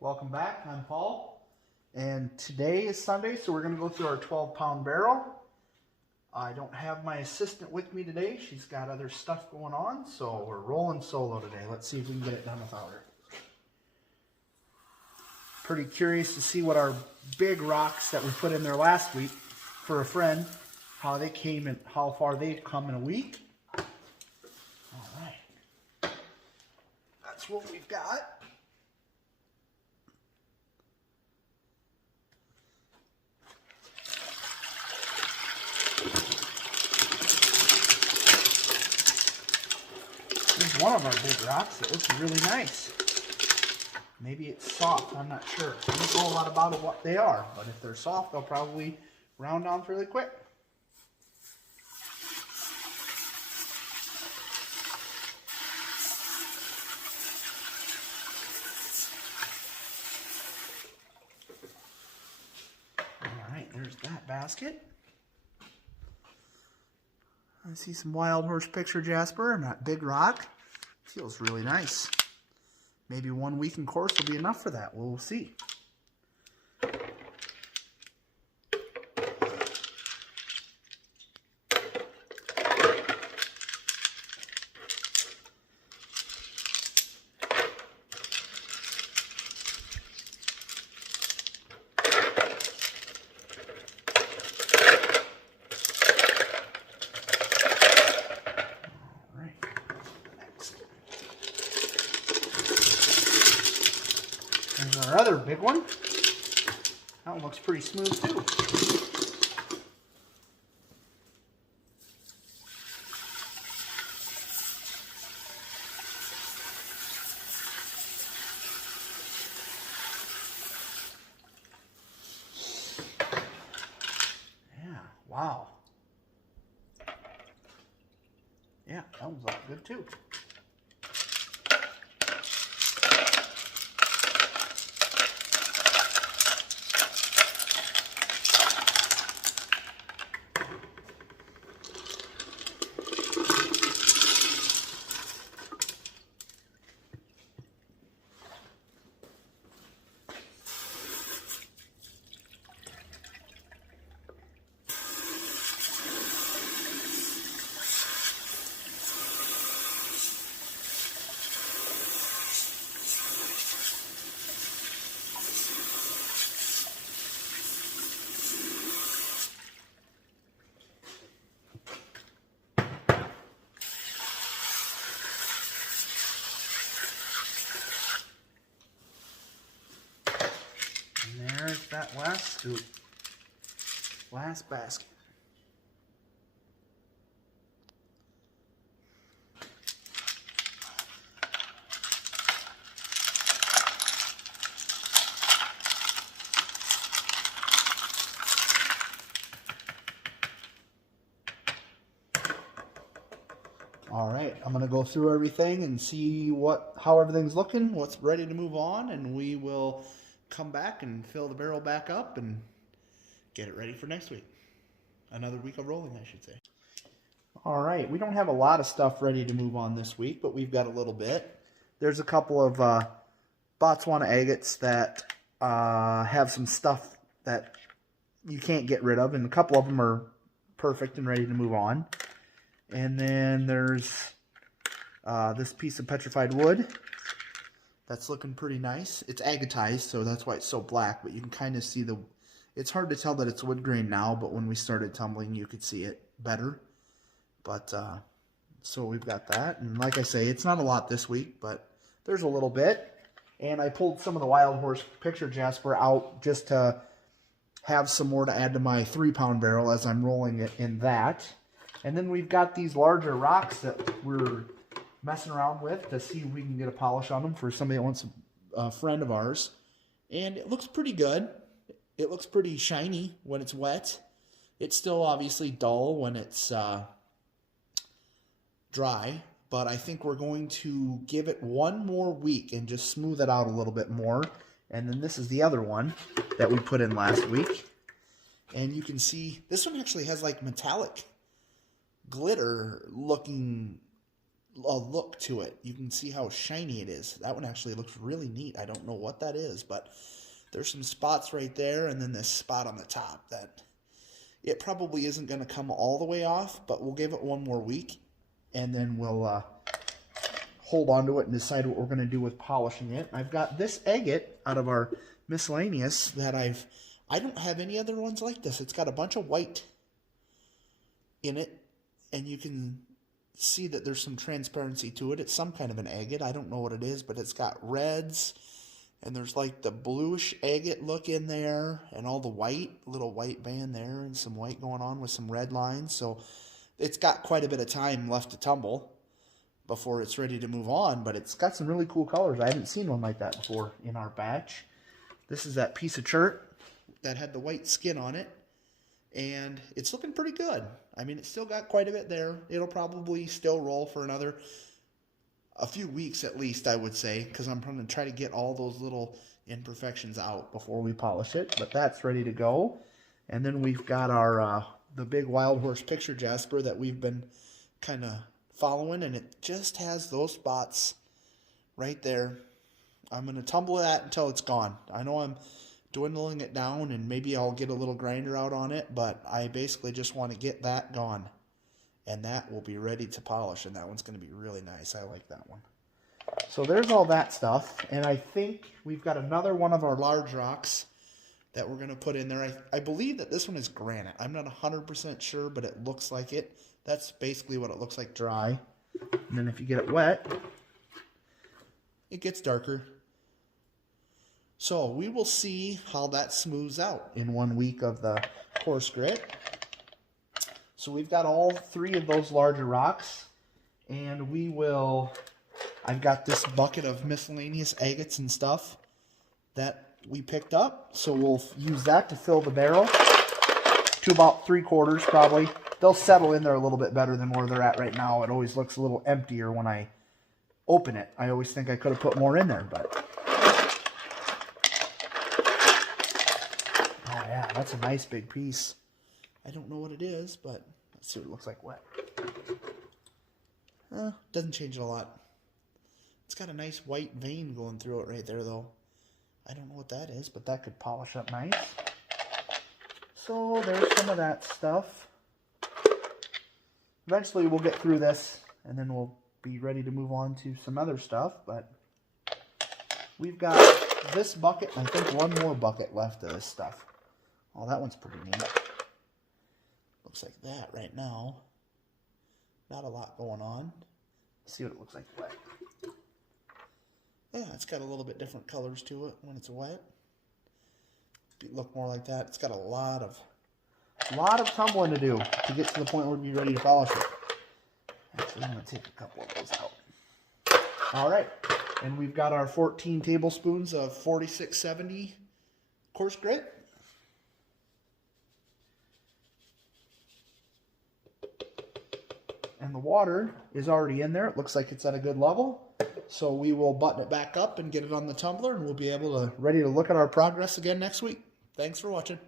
welcome back. I'm Paul, and today is Sunday, so we're going to go through our 12-pound barrel. I don't have my assistant with me today. She's got other stuff going on, so we're rolling solo today. Let's see if we can get it done without her. Pretty curious to see what our big rocks that we put in there last week for a friend, how they came and how far they've come in a week. All right, that's what we've got. Here's one of our big rocks. It looks really nice. Maybe it's soft, I'm not sure. I don't know a lot about what they are, but if they're soft, they'll probably round off really quick. All right, there's that basket. I see some wild horse picture jasper and that big rock. Feels really nice. Maybe 1 week in course will be enough for that. We'll see. There's our other big one. That one looks pretty smooth too. Yeah, wow. Yeah, that one's looking good too. And there's that last scoop, last basket. All right, I'm gonna go through everything and see how everything's looking, what's ready to move on, and we will come back and fill the barrel back up and get it ready for next week. Another week of rolling, I should say. All right, we don't have a lot of stuff ready to move on this week, but we've got a little bit. There's a couple of Botswana agates that have some stuff that you can't get rid of, and a couple of them are perfect and ready to move on. And then there's this piece of petrified wood. That's looking pretty nice. It's agatized, so that's why it's so black, but you can kind of see it's hard to tell that it's wood grain now, but when we started tumbling, you could see it better. But, so we've got that. And like I say, it's not a lot this week, but there's a little bit. And I pulled some of the wild horse picture jasper out just to have some more to add to my 3-pound barrel as I'm rolling it in that. And then we've got these larger rocks that we're messing around with to see if we can get a polish on them for somebody that wants a friend of ours. And it looks pretty good. It looks pretty shiny when it's wet. It's still obviously dull when it's dry, but I think we're going to give it 1 more week and just smooth it out a little bit more. And then this is the other one that we put in last week. And you can see this one actually has like metallic glitter looking a look to it. You can see how shiny it is. That one actually looks really neat. I don't know what that is, but there's some spots right there, and then this spot on the top that it probably isn't going to come all the way off, but we'll give it one more week, and then we'll hold on to it and decide what we're going to do with polishing it. I've got this agate out of our miscellaneous that I don't have any other ones like this. It's got a bunch of white in it, and you can see that there's some transparency to it. It's some kind of an agate. I don't know what it is, but it's got reds, and there's like the bluish agate look in there, and all the white, little white band there, and some white going on with some red lines. So it's got quite a bit of time left to tumble before it's ready to move on, but it's got some really cool colors. I haven't seen one like that before in our batch. This is that piece of chert that had the white skin on it, and it's looking pretty good. I mean, it's still got quite a bit there. It'll probably still roll for a few weeks at least, I would say, because I'm going to try to get all those little imperfections out before we polish it, but that's ready to go. And then we've got our the big Wild Horse picture jasper that we've been kind of following, and it just has those spots right there. I'm going to tumble that until it's gone. I know I'm dwindling it down, and maybe I'll get a little grinder out on it, but I basically just want to get that gone, and that will be ready to polish, and that one's going to be really nice. I like that one. So there's all that stuff, and I think we've got another one of our large rocks that we're going to put in there. I believe that this one is granite. I'm not 100% sure, but it looks like it. That's basically what it looks like dry. And then if you get it wet, it gets darker. So we will see how that smooths out in 1 week of the coarse grit. So we've got all three of those larger rocks, and I've got this bucket of miscellaneous agates and stuff that we picked up. So we'll use that to fill the barrel to about 3/4 probably. They'll settle in there a little bit better than where they're at right now. It always looks a little emptier when I open it. I always think I could have put more in there, but oh yeah, that's a nice big piece. I don't know what it is, but let's see what it looks like wet. Doesn't change it a lot. It's got a nice white vein going through it right there, though. I don't know what that is, but that could polish up nice. So there's some of that stuff. Eventually we'll get through this, and then we'll be ready to move on to some other stuff, but we've got this bucket, and I think one more bucket left of this stuff. Oh, that one's pretty neat. Looks like that right now. Not a lot going on. Let's see what it looks like wet. Yeah, it's got a little bit different colors to it when it's wet. Look more like that. It's got a lot of tumbling to do to get to the point where we'll be ready to polish it. Actually, I'm going to take a couple of those out. All right, and we've got our 14 tablespoons of 4670 coarse grit. And the water is already in there. It looks like it's at a good level. So we will button it back up and get it on the tumbler, and we'll be ready to look at our progress again next week. Thanks for watching.